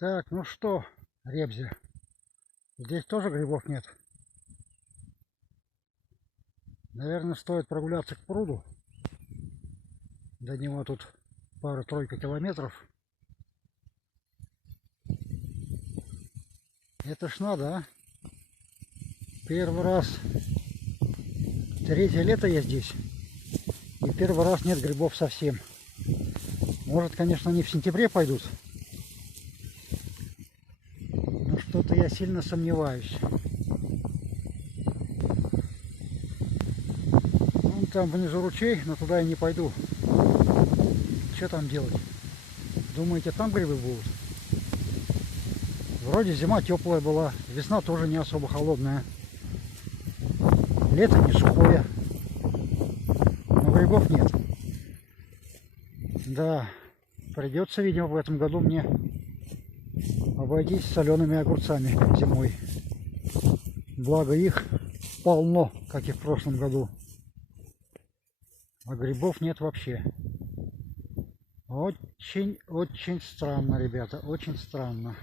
Так, ну что, Ребзя, здесь тоже грибов нет. Наверное, стоит прогуляться к пруду. До него тут пара-тройка километров. Это ж надо, а? Первый раз, третье лето я здесь. И первый раз нет грибов совсем. Может, конечно, они в сентябре пойдут. Но что-то я сильно сомневаюсь. Вон там внизу ручей, но туда я не пойду. Что там делать? Думаете, там грибы будут? Вроде зима теплая была, весна тоже не особо холодная. Лето не сухое. Но грибов нет. Да, придется, видимо, в этом году мне обойтись солеными огурцами зимой. Благо их полно, как и в прошлом году. А грибов нет вообще. Очень странно, ребята, очень странно.